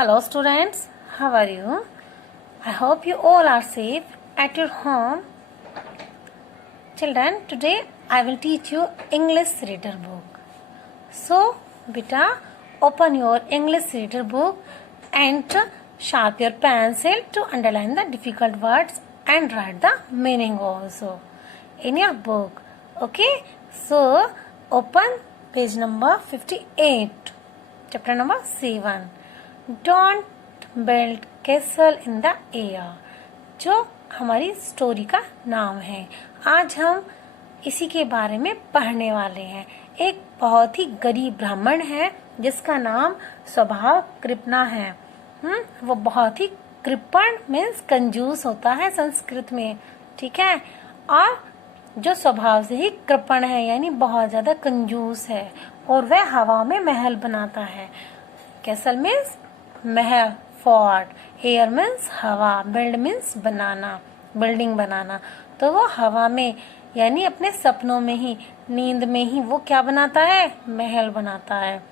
Hello students, how are you? I hope you all are safe at your home. Children, today I will teach you English reader book. So, beta, open your English reader book and sharp your pencil to underline the difficult words and write the meaning also in your book. Okay, so open page number 58, chapter number 7. Don't build castle in the air, जो हमारी story का नाम है। आज हम इसी के बारे में पढ़ने वाले हैं। एक बहुत ही गरीब ब्राह्मण है जिसका नाम स्वभाव कृपना है। वो बहुत ही कृपण मीन्स कंजूस होता है संस्कृत में, ठीक है। और जो स्वभाव से ही कृपण है यानी बहुत ज्यादा कंजूस है, और वह हवा में महल बनाता है। कैसल मीन्स महल, फोर्ट, एयर मीन्स हवा, बिल्ड मीन्स बनाना, बिल्डिंग बनाना। तो वो हवा में यानी अपने सपनों में ही, नींद में ही वो क्या बनाता है? महल बनाता है।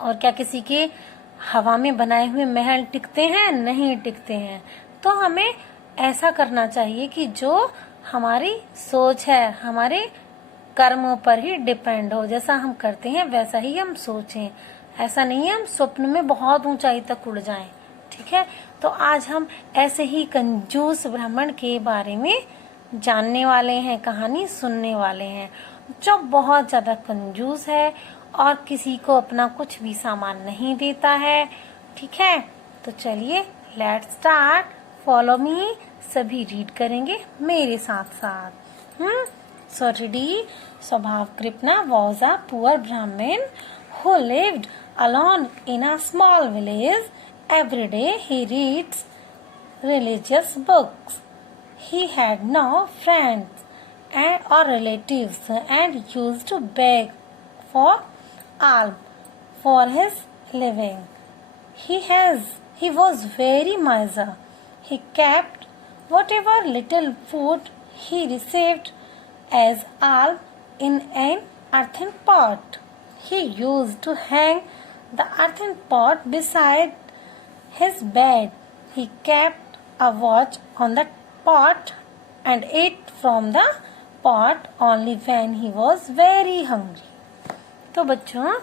और क्या किसी के हवा में बनाए हुए महल टिकते हैं? नहीं टिकते हैं। तो हमें ऐसा करना चाहिए कि जो हमारी सोच है हमारे कर्मों पर ही डिपेंड हो। जैसा हम करते हैं वैसा ही हम सोचें। ऐसा नहीं है हम स्वप्न में बहुत ऊंचाई तक उड़ जाएं, ठीक है। तो आज हम ऐसे ही कंजूस ब्राह्मण के बारे में जानने वाले हैं, कहानी सुनने वाले हैं, जो बहुत ज्यादा कंजूस है और किसी को अपना कुछ भी सामान नहीं देता है, ठीक है। तो चलिए लेट्स स्टार्ट, फॉलो मी। सभी रीड करेंगे मेरे साथ साथ। So ready. स्वभाव कृपना was a poor Brahmin who lived alone in a small village. Every day he reads religious books. He had no friends or relatives and used to beg for alms for his living. He was very miser. He kept whatever little food he received as alms in an earthen pot. He used to hang the earthen pot beside his bed. He kept a watch on the pot and ate from the pot only when he was very hungry. तो बच्चों,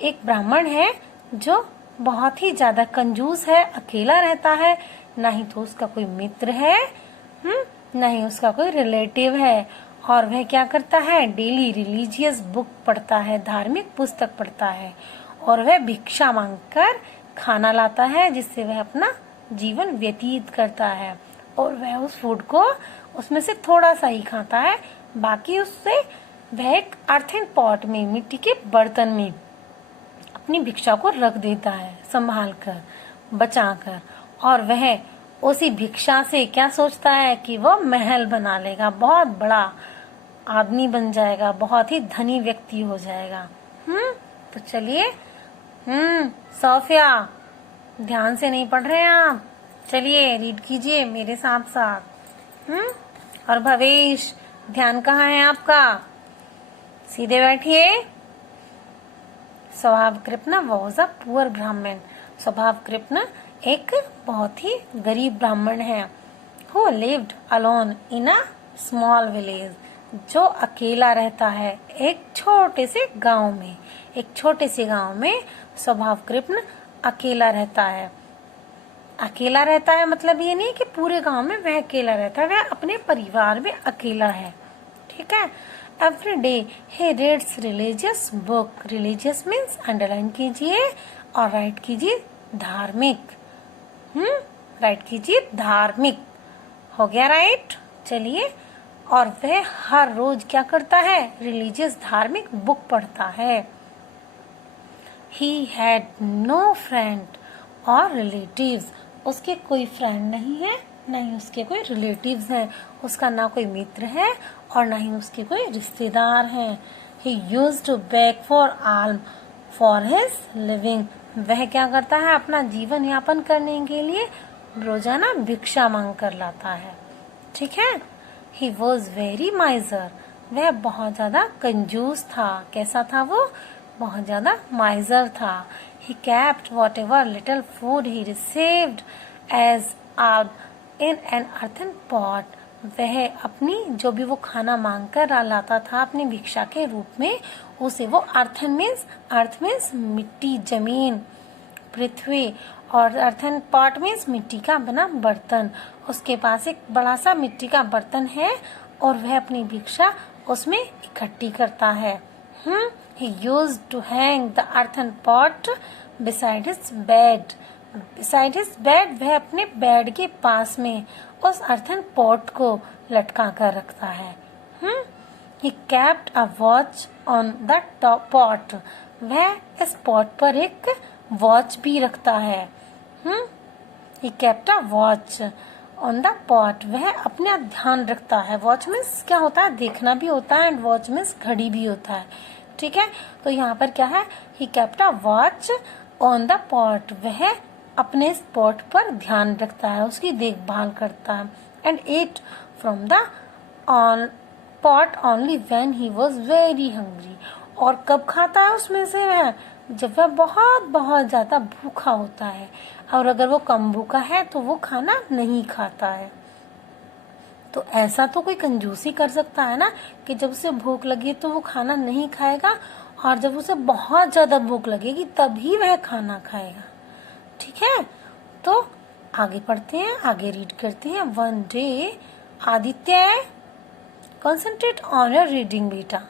एक ब्राह्मण है जो बहुत ही ज्यादा कंजूस है, अकेला रहता है, ना ही तो उसका कोई मित्र है, ना ही उसका कोई रिलेटिव है। और वह क्या करता है? डेली रिलीजियस बुक पढ़ता है, धार्मिक पुस्तक पढ़ता है, और वह भिक्षा मांगकर खाना लाता है जिससे वह अपना जीवन व्यतीत करता है। और वह उस फूड को उसमें से थोड़ा सा ही खाता है, बाकी उससे वह एक अर्थन पॉट में, मिट्टी के बर्तन में अपनी भिक्षा को रख देता है, संभाल कर, बचा कर। और वह उसी भिक्षा से क्या सोचता है कि वो महल बना लेगा, बहुत बड़ा आदमी बन जाएगा, बहुत ही धनी व्यक्ति हो जाएगा। तो चलिए, सोफिया ध्यान से नहीं पढ़ रहे हैं आप, चलिए रीड कीजिए मेरे साथ साथ। और भवेश, ध्यान कहाँ है आपका? सीधे बैठिए। स्वभाव कृपना was a poor ब्राह्मण। स्वभाव कृपना एक बहुत ही गरीब ब्राह्मण है। Who lived alone in a small village, जो अकेला रहता है एक छोटे से गांव में। एक छोटे से गांव में स्वभाव कृपन अकेला रहता है। अकेला रहता है मतलब ये नहीं कि पूरे गांव में वह अकेला रहता है, वह अपने परिवार में अकेला है, ठीक है। Every day he reads religious book. Religious means underline कीजिए और राइट कीजिए धार्मिक। राइट कीजिए धार्मिक। हो गया राइट? चलिए, और वह हर रोज क्या करता है? रिलीजियस धार्मिक बुक पढ़ता है। He had no friend और रिलेटिव्स। उसके कोई फ्रेंड नहीं है, न ही उसके कोई रिलेटिव्स हैं। उसका ना कोई मित्र है और ना ही उसके कोई रिश्तेदार हैं। He used to beg for alms for his living। वह क्या करता है? अपना जीवन यापन करने के लिए रोजाना भिक्षा मांग कर लाता है, ठीक है। He was very miser। वह बहुत ज्यादा कंजूस था। कैसा था वो? बहुत ज्यादा माइजर था। He kept whatever little food he received as alms in an earthen pot. वह अपनी जो भी वो खाना मांग कर लाता था अपनी भिक्षा के रूप में, उसे वो अर्थ मीन्स मिट्टी, जमीन, पृथ्वी, और अर्थन पॉट मीन्स मिट्टी का बना बर्तन। उसके पास एक बड़ा सा मिट्टी का बर्तन है और वह अपनी भिक्षा उसमें इकट्ठी करता है। He used to hang the earthen pot beside his bed. Beside his bed, वह अपने बेड के पास में उस अर्थन पॉट को लटका कर रखता है। He kept a watch on the top pot. वह इस पॉट पर एक वॉच भी रखता है। He kept a watch on the pot. वह अपना ध्यान रखता है। वॉच मीन्स क्या होता है, देखना भी होता है, एंड वॉच मीन्स घड़ी भी होता है। ठीक है, तो यहाँ पर क्या है, He kept a watch on the pot. वह अपने इस पॉट पर ध्यान रखता है, उसकी देखभाल करता है। And ate from the pot only when he was very hungry. और कब खाता है उसमें से वह, जब वह बहुत बहुत ज्यादा भूखा होता है, और अगर वो कम भूखा है तो वो खाना नहीं खाता है। तो ऐसा तो कोई कंजूसी कर सकता है ना कि जब उसे भूख लगी तो वो खाना नहीं खाएगा, और जब उसे बहुत ज्यादा भूख लगेगी तभी वह खाना खाएगा। ठीक है, तो आगे पढ़ते हैं, आगे रीड करते हैं। One day, Aditya, concentrate on your reading बेटा।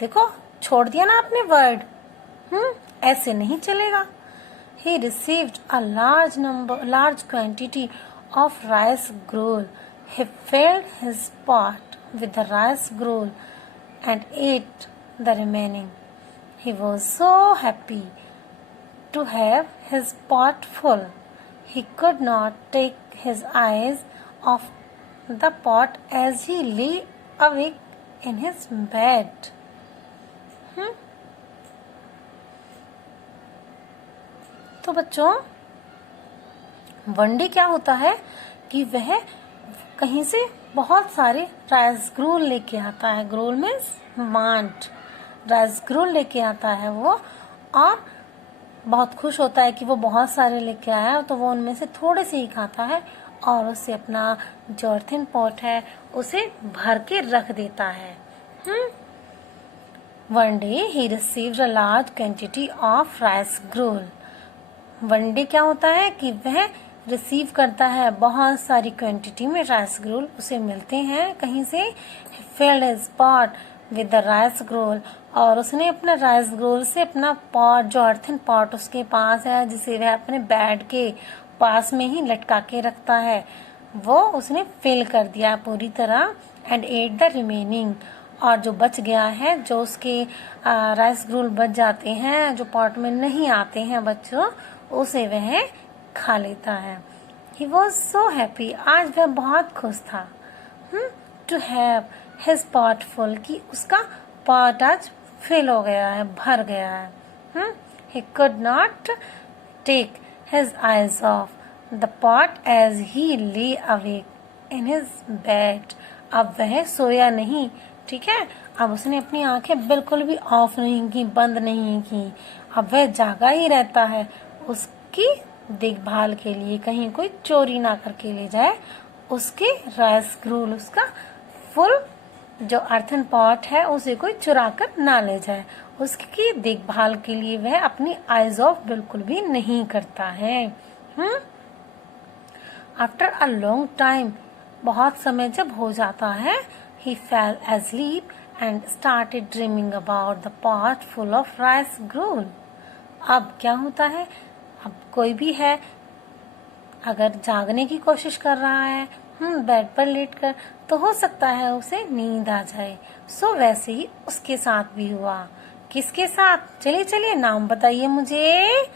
देखो, छोड़ दिया ना आपने वर्ड, ऐसे नहीं चलेगा। He received a large quantity of rice gruel. He filled his pot with the rice gruel and ate the remaining. He was so happy to have his pot full. He could not take his eyes off the pot as he lay awake in his bed. तो बच्चों, one day क्या होता है कि वह कहीं से बहुत सारे राइस ग्रूल लेके आता है। ग्रूल मीन्स मांट, राइस ग्रूल लेके आता है वो, और बहुत खुश होता है कि वो बहुत सारे लेके आया, तो वो उनमें से थोड़े से ही खाता है और उसे अपना जो अर्थन पॉट है उसे भर के रख देता है। One day he received a large quantity of rice gruel. One day क्या होता है कि वह रिसीव करता है बहुत सारी क्वांटिटी में राइस ग्रोल, उसे मिलते हैं कहीं से। Field his pot with the rice growl, और उसने अपना राइस ग्रोल से अपना पॉट, जो अर्थन पॉट उसके पास है, जिसे वह अपने बेड के पास में ही लटका के रखता है, वो उसने फिल कर दिया पूरी तरह। एंड एट द रिमेनिंग, और जो बच गया है, जो उसके राइस ग्रोल बच जाते हैं, जो पॉट में नहीं आते हैं बच्चों, उसे वह खा लेता है। He was so happy, आज वह बहुत खुश था। To have his pot full, कि उसका पॉट आज फिल हो गया है, भर गया है। He could not take his eyes off the pot as he lay awake in his bed. अब वह सोया नहीं, ठीक है, अब उसने अपनी आंखें बिल्कुल भी ऑफ नहीं की, बंद नहीं की, अब वह जागा ही रहता है उसकी देखभाल के लिए, कहीं कोई चोरी ना करके ले जाए उसके राइस ग्रूल, उसका फुल जो अर्थन पॉट है उसे कोई चुरा कर ना ले जाए। उसकी देखभाल के लिए वह अपनी आईज ऑफ बिल्कुल भी नहीं करता है। आफ्टर अ लॉन्ग टाइम, बहुत समय जब हो जाता है, he fell asleep and started dreaming about the pot full of rice gruel. अब क्या होता है, अब कोई भी है अगर जागने की कोशिश कर रहा है बेड पर लेटकर, तो हो सकता है उसे नींद आ जाए। सो वैसे ही उसके साथ भी हुआ। किसके साथ? चलिए चलिए नाम बताइए मुझे।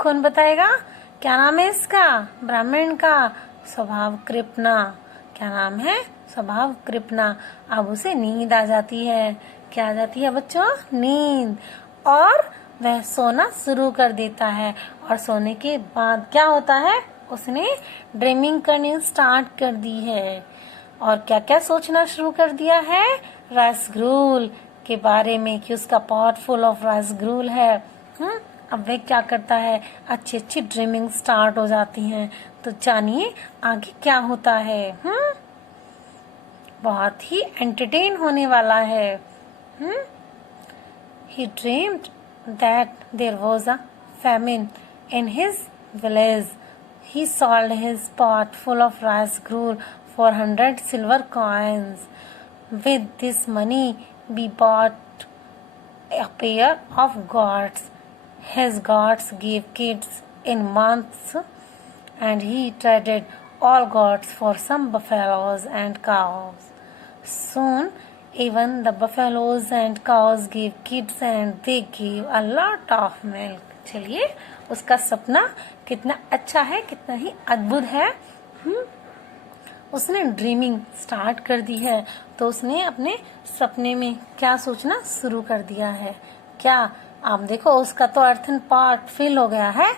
कौन बताएगा? क्या नाम है इसका? ब्राह्मण का स्वभाव कृपना। क्या नाम है? स्वभाव कृपना। अब उसे नींद आ जाती है। क्या आ जाती है बच्चों? नींद। और वह सोना शुरू कर देता है, और सोने के बाद क्या होता है, उसने ड्रीमिंग करनी स्टार्ट कर दी है। और क्या क्या सोचना शुरू कर दिया है? राइस ग्रूल के बारे में, कि उसका पॉट फुल ऑफ राइस ग्रूल है, अब वह क्या करता है, अच्छी अच्छी ड्रीमिंग स्टार्ट हो जाती हैं। तो जानिए आगे क्या होता है। बहुत ही एंटरटेन होने वाला है। He dreamed that there was a famine in his village. He sold his pot full of rice gruel for 100 silver coins. With this money, we bought a pair of goats. His goats gave kids in months, and he traded all goats for some buffaloes and cows. Soon, even the buffaloes and cows gave kids and they gave a lot of milk. चलिए, उसका सपना कितना अच्छा है, कितना ही अद्भुत है। उसने ड्रीमिंग स्टार्ट कर दी है, तो उसने अपने सपने में क्या सोचना शुरू कर दिया है। क्या आप देखो, उसका तो अर्थन पार्ट फिल हो गया है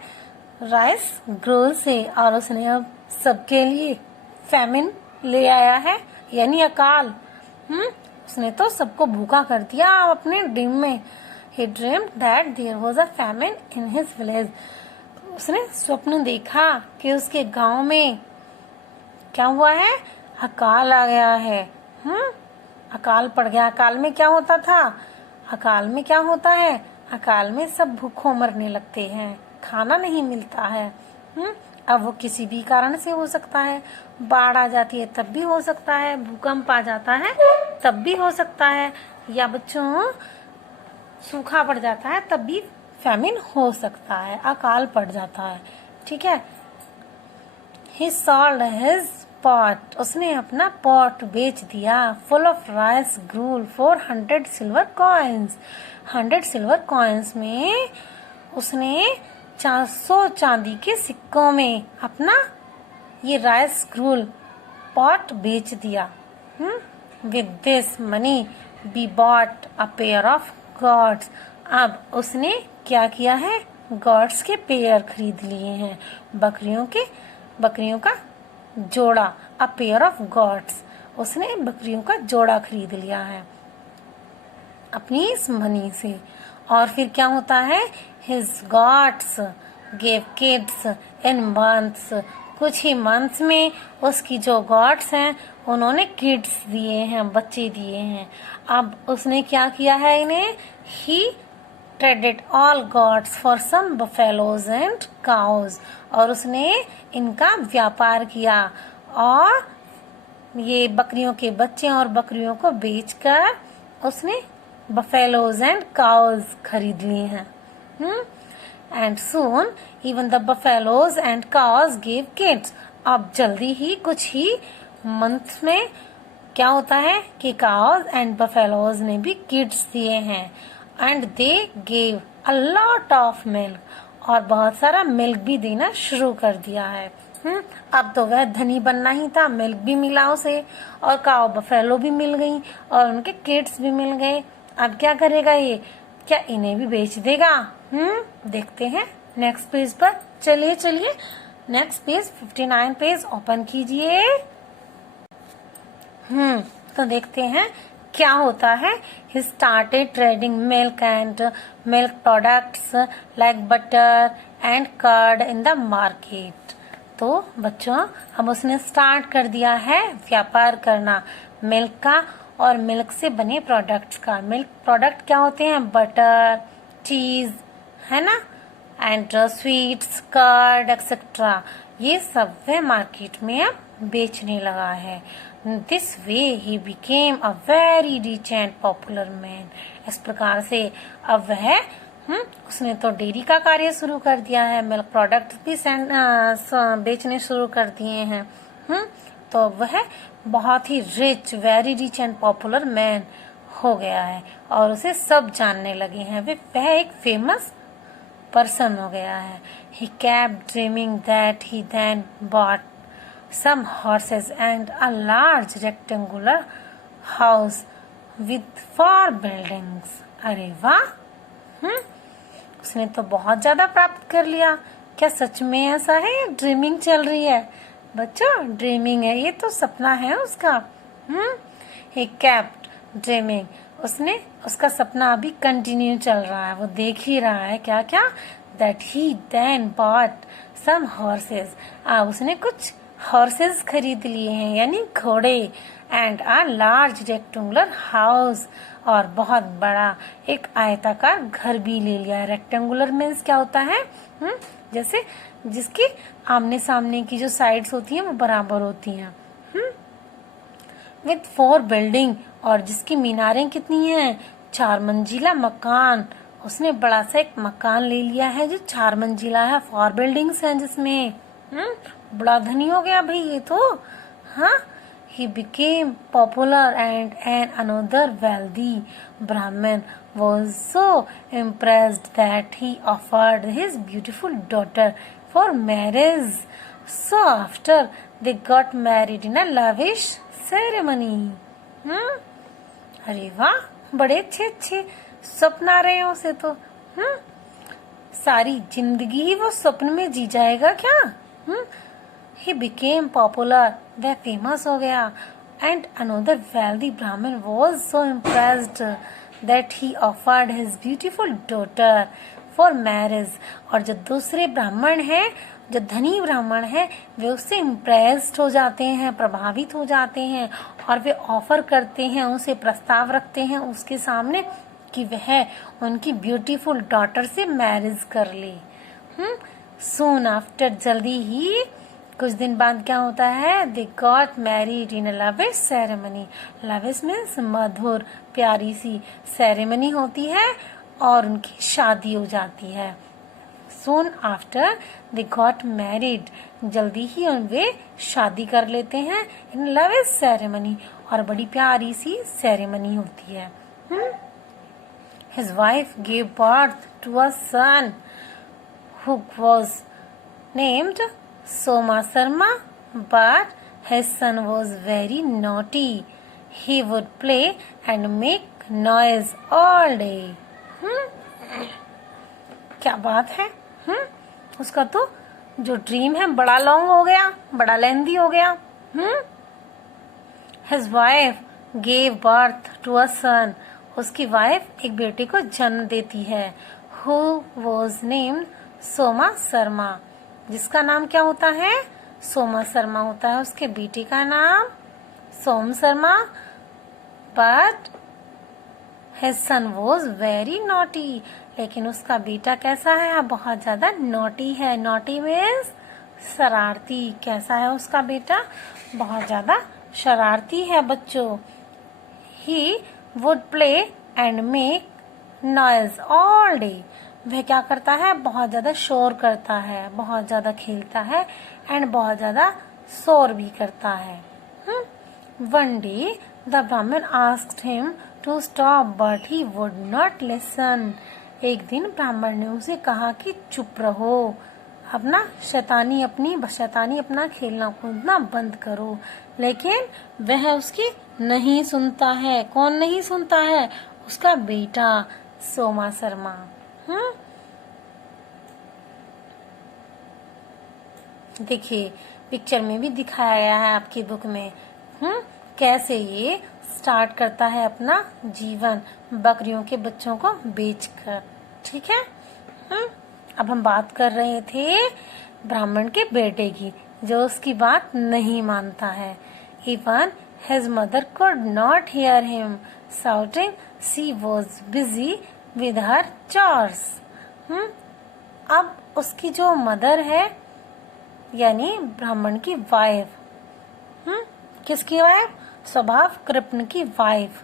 राइस ग्रोल से, और उसने अब सबके लिए फैमिन ले आया है, यानी अकाल। उसने तो सबको भूखा कर दिया अपने ड्रीम में। He dreamed that there was a famine in his village. उसने स्वप्न देखा कि उसके गांव में क्या हुआ है, अकाल आ गया है। अकाल पड़ गया। अकाल में क्या होता था, अकाल में क्या होता है, अकाल में सब भूखों मरने लगते हैं, खाना नहीं मिलता है। अब वो किसी भी कारण से हो सकता है, बाढ़ आ जाती है तब भी हो सकता है, भूकंप आ जाता है तब भी हो सकता है, या बच्चों सूखा पड़ जाता है तब भी फैमिन हो सकता है, अकाल पड़ जाता है। ठीक है। He sold his pot. उसने अपना पॉट बेच दिया, full of rice gruel for 100 silver coins. 100 silver coins में उसने 400 चांदी के सिक्कों में अपना ये राइस ग्रूल पॉट बेच दिया। With this money we bought a pair of goats. अब उसने क्या किया है, गॉड्स के पेयर खरीद लिए हैं, बकरियों का जोड़ा। अ पेयर ऑफ गॉड्स, उसने बकरियों का जोड़ा खरीद लिया है अपनी इस मनी से। और फिर क्या होता है, his goats gave kids in months. कुछ ही मंथ्स में उसकी जो गॉड्स हैं उन्होंने किड्स दिए हैं, बच्चे दिए हैं। अब उसने क्या किया है इन्हें, he traded all gods for some buffaloes and cows. और उसने इनका व्यापार किया और ये बकरियों के बच्चे और बकरियों को बेचकर उसने बफेलोज एंड काउज खरीद लिए हैं। And soon even the buffaloes and cows give kids. अब जल्दी ही कुछ ही मंथ में क्या होता है कि काउज एंड बफेलोज ने भी किड्स दिए हैं, and they gave a lot of milk. और बहुत सारा मिल्क भी देना शुरू कर दिया है। अब तो वह धनी बनना ही था, मिल्क भी मिला उसे, और काउ बफेलो भी मिल गई, और उनके किड्स भी मिल गए। अब क्या करेगा ये, क्या इन्हें भी बेच देगा? देखते हैं नेक्स्ट पेज पर। चलिए नेक्स्ट पेज 59 पेज ओपन कीजिए। तो देखते हैं क्या होता है। He started trading milk and milk products like butter and curd in the market. तो बच्चों अब उसने स्टार्ट कर दिया है व्यापार करना मिल्क का और मिल्क से बने प्रोडक्ट्स का। मिल्क प्रोडक्ट क्या होते हैं, बटर, चीज, है ना, एंड स्वीट्स, कर्ड एक्सेट्रा। ये सब वह मार्केट में अब बेचने लगा है। This way he became a very rich and popular man. इस प्रकार से अब वह उसने तो डेयरी का कार्य शुरू कर दिया है, मिल्क प्रोडक्ट भी बेचने शुरू कर दिए हैं। तो वह बहुत ही rich, very rich and popular man हो गया है और उसे सब जानने लगे हैं। वह एक फेमस पर्सन हो गया है। He kept dreaming that he then bought some horses and a large rectangular house with 4 buildings. अरे वाह, उसने तो बहुत ज्यादा प्राप्त कर लिया। क्या सच में ऐसा है या ड्रीमिंग चल रही है? बच्चों ड्रीमिंग है, ये तो सपना है उसका। He kept dreaming उसने उसका सपना अभी कंटिन्यू चल रहा है, वो देख ही रहा है क्या क्या, that he then bought some horses, उसने कुछ हॉर्सेस खरीद लिए हैं यानी घोड़े, and a large rectangular house, और बहुत बड़ा एक आयताकार घर भी ले लिया है। रेक्टेंगुलर मीन्स क्या होता है, जैसे जिसकी आमने सामने की जो साइड्स होती हैं वो बराबर होती हैं, विथ 4 बिल्डिंग, और जिसकी मीनारें कितनी हैं, 4 मंजिला मकान। उसने बड़ा सा एक मकान ले लिया है जो 4 मंजिला है, 4 बिल्डिंग्स हैं जिसमें। बड़ा धनी हो गया भाई ये तो। हाँ, he became popular and another wealthy Brahmin was so impressed that he offered his beautiful daughter for marriage. So after they got married in a lavish ceremony. अरे वाह, बड़े अच्छे अच्छे सपन आ रहे हैं उसे तो। सारी जिंदगी ही वो स्वप्न में जी जाएगा क्या। He became popular, वह फेमस हो गया, and another wealthy Brahmin was so impressed that he offered his beautiful daughter for marriage. और जो दूसरे ब्राह्मण हैं, जो धनी ब्राह्मण हैं, वे उससे इम्प्रेस्ड हो जाते हैं, प्रभावित हो जाते हैं, और वे ऑफर करते हैं, उसे प्रस्ताव रखते हैं उसके सामने कि वह उनकी ब्यूटीफुल डॉटर से मैरिज कर ले। सून आफ्टर, जल्दी ही कुछ दिन बाद क्या होता है, they got married in a lavish ceremony. Lavish means मधुर, प्यारी सी सेरेमनी होती है और उनकी शादी हो जाती है। Soon after they got married, जल्दी ही वे शादी कर लेते हैं इन लविश सेरेमनी, और बड़ी प्यारी सी सेरेमनी होती है। His wife gave birth to a son who was named Soma Sarma, but his son was very naughty. He would play and make noise all day. क्या बात है। उसका तो जो ड्रीम है बड़ा लॉन्ग हो गया, बड़ा लेंदी हो गया। His wife gave birth to a son. उसकी वाइफ एक बेटे को जन्म देती है, who was named Soma Sharma, जिसका नाम क्या होता है, सोमा शर्मा होता है उसके बेटे का नाम, Som Sharma. But his son was very naughty, लेकिन उसका बेटा कैसा है, बहुत ज्यादा नॉटी है। नॉटी मीन्स शरारती। कैसा है उसका बेटा, बहुत ज्यादा शरारती है बच्चों। He would play and make noise all day. वह क्या करता है, बहुत ज्यादा शोर करता है, बहुत ज्यादा खेलता है, एंड बहुत ज्यादा शोर भी करता है। One day the Brahmin asked him to stop, but he would not listen. एक दिन ब्राह्मण ने उसे कहा कि चुप रहो, अपना शैतानी अपना खेलना कूदना बंद करो, लेकिन वह उसकी नहीं सुनता है। कौन नहीं सुनता है, उसका बेटा सोमा शर्मा। देखिए पिक्चर में भी दिखाया गया है आपकी बुक में, कैसे ये स्टार्ट करता है अपना जीवन बकरियों के बच्चों को बेचकर। ठीक है। अब हम बात कर रहे थे ब्राह्मण के बेटे की, जो उसकी बात नहीं मानता है। Even his mother could not hear him shouting. She was busy with her chores. अब उसकी जो मदर है, यानी ब्राह्मण की वाइफ, किसकी वाइफ, स्वभाव कृष्ण की wife.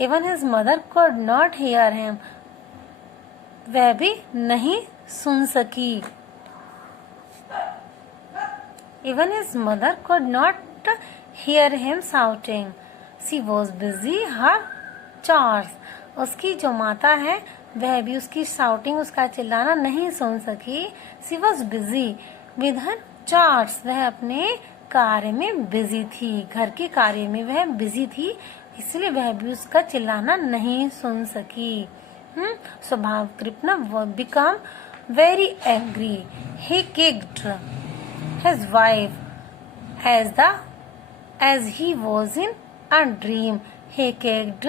Even his mother could not hear him. वह भी नहीं सुन सकी। Even his mother could not hear him shouting. She was busy her chores. उसकी जो माता है वह भी उसकी शाउटिंग, उसका चिल्लाना नहीं सुन सकी। She was busy with her chores. वह अपने कार्य में बिजी थी, घर के कार्य में वह बिजी थी, इसलिए वह भी उसका चिल्लाना नहीं सुन सकी। स्वभाव Krishna become very angry. He kicked his wife as he was in a dream. He kicked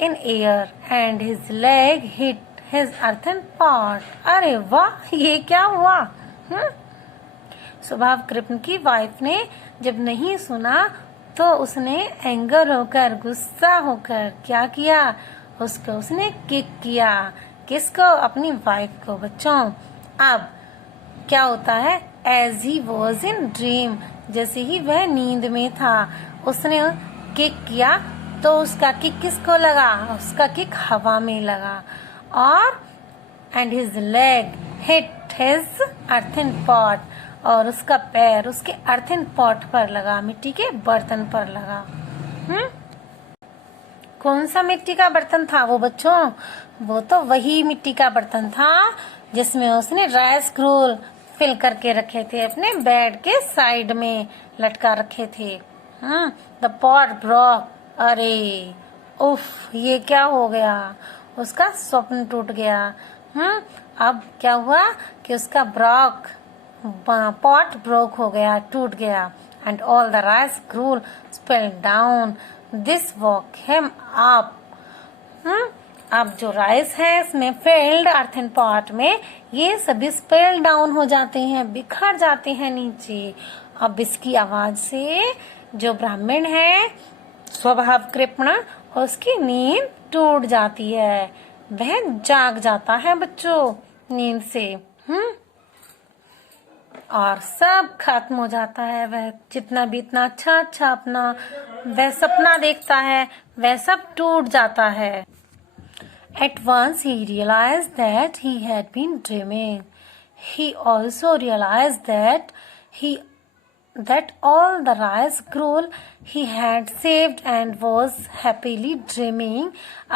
in air and his leg hit his earthen pot. अरे वाह, ये क्या हुआ? स्वभाव कृष्ण की वाइफ ने जब नहीं सुना तो उसने एंगर होकर, गुस्सा होकर क्या किया? उसने किक किया। किसको? अपनी वाइफ को। बच्चों, अब क्या होता है? As he was in dream, जैसे ही वह नींद में था उसने किक किया तो उसका किक किसको लगा? उसका किक हवा में लगा। और and his leg hit his earthen pot, और उसका पैर उसके अर्थन पॉट पर लगा, मिट्टी के बर्तन पर लगा। कौन सा मिट्टी का बर्तन था वो बच्चों? वो तो वही मिट्टी का बर्तन था जिसमें उसने राइस ग्रोल फिल करके रखे थे, अपने बेड के साइड में लटका रखे थे। The pot broke. अरे उफ, ये क्या हो गया? उसका स्वप्न टूट गया। अब क्या हुआ कि उसका पॉट ब्रोक हो गया, टूट गया। And all the rice growl spelled down. This walk him up. अब जो राइस है इसमें फिल्ड अर्थन पॉट में, ये सभी स्पेल डाउन हो जाते हैं, बिखर जाते हैं नीचे। अब इसकी आवाज से जो ब्राह्मण है स्वभाव कृष्ण, उसकी नींद टूट जाती है, वह जाग जाता है बच्चों नींद से। और सब खत्म हो जाता है। वह जितना भी इतना अच्छा अच्छा अपना वह सपना देखता है, वह सब टूट जाता है। At once he realized that he had been dreaming. He also realized that all the rice gruel he had saved and was happily dreaming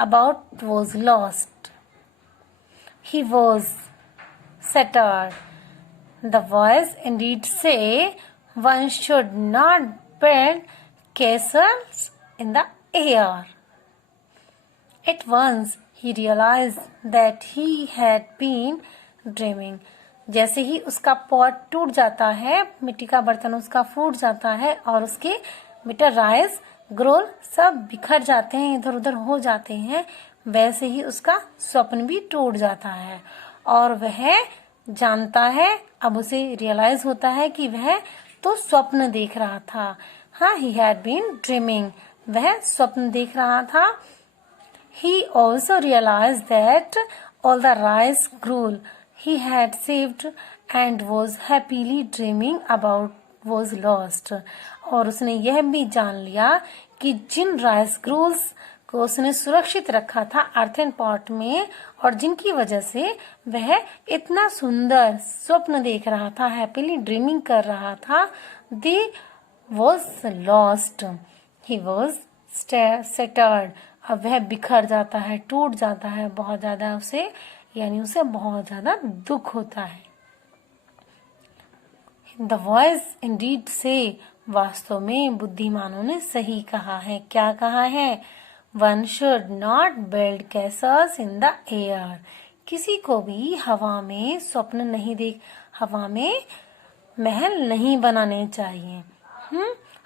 about was lost. He was shattered. The voice indeed say, one should not build castles in the air. At once he realized that he had been dreaming. जैसे ही उसका pot टूट जाता है, मिट्टी का बर्तन उसका फूट जाता है और उसके बेटा राइस ग्रोल सब बिखर जाते हैं, इधर उधर हो जाते हैं, वैसे ही उसका स्वप्न भी टूट जाता है। और वह जानता है, अब उसे रियलाइज होता है कि वह तो स्वप्न देख रहा था। हाँ, he had been dreaming, वह स्वप्न देख रहा था। He also realized that all the rice gruel he had saved and was happily dreaming about was lost. और उसने यह भी जान लिया कि जिन राइस ग्रूल्स को उसने सुरक्षित रखा था अर्थन पॉट में, और जिनकी वजह से वह इतना सुंदर स्वप्न देख रहा था, हैप्पीली ड्रीमिंग कर रहा था, दे was lost. He was shattered. अब वह बिखर जाता है, टूट जाता है बहुत ज्यादा उसे, यानी उसे बहुत ज्यादा दुख होता है। The voice indeed say, वास्तव में बुद्धिमानों ने सही कहा है। क्या कहा है? One should not build castles in the air. किसी को भी हवा में स्वप्न नहीं देख, हवा में महल नहीं बनाने चाहिए।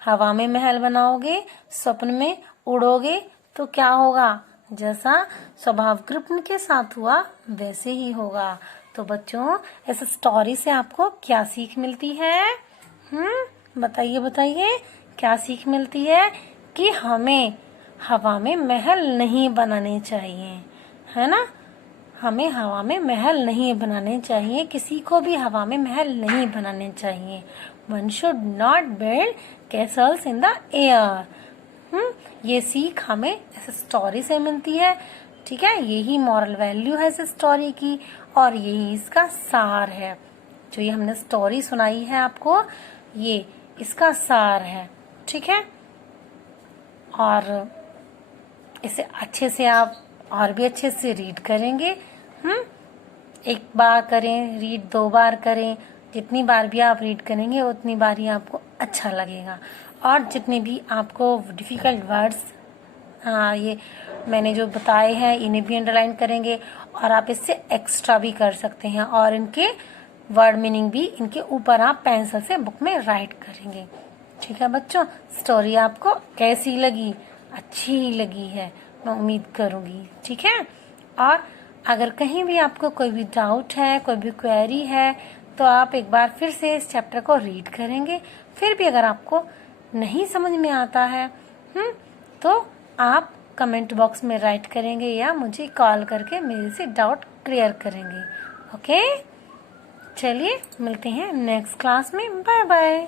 हवा में महल बनाओगे, स्वप्न में उड़ोगे तो क्या होगा? जैसा स्वभाव कृष्ण के साथ हुआ वैसे ही होगा। तो बच्चों, इस स्टोरी से आपको क्या सीख मिलती है? बताइए बताइए, क्या सीख मिलती है? कि हमें हवा में महल नहीं बनाने चाहिए, है ना? हमें हवा में महल नहीं बनाने चाहिए, किसी को भी हवा में महल नहीं बनाने चाहिए। One should not build castles in the air. ये सीख हमें इस स्टोरी से मिलती है। ठीक है, यही मॉरल वैल्यू है इस स्टोरी की, और यही इसका सार है। जो ये हमने स्टोरी सुनाई है आपको, ये इसका सार है। ठीक है, और इसे अच्छे से आप और भी अच्छे से रीड करेंगे। एक बार करें रीड, 2 बार करें, जितनी बार भी आप रीड करेंगे उतनी बार ही आपको अच्छा लगेगा। और जितने भी आपको डिफिकल्ट वर्ड्स, ये मैंने जो बताए हैं इन्हें भी अंडरलाइन करेंगे, और आप इससे एक्स्ट्रा भी कर सकते हैं, और इनके वर्ड मीनिंग भी इनके ऊपर आप पेंसिल से बुक में राइट करेंगे। ठीक है बच्चों, स्टोरी आपको कैसी लगी? अच्छी ही लगी है मैं उम्मीद करूँगी, ठीक है। और अगर कहीं भी आपको कोई भी डाउट है, कोई भी क्वेरी है, तो आप एक बार फिर से इस चैप्टर को रीड करेंगे। फिर भी अगर आपको नहीं समझ में आता है तो आप कमेंट बॉक्स में राइट करेंगे या मुझे कॉल करके मेरे से डाउट क्लियर करेंगे। ओके, चलिए मिलते हैं नेक्स्ट क्लास में। Bye bye.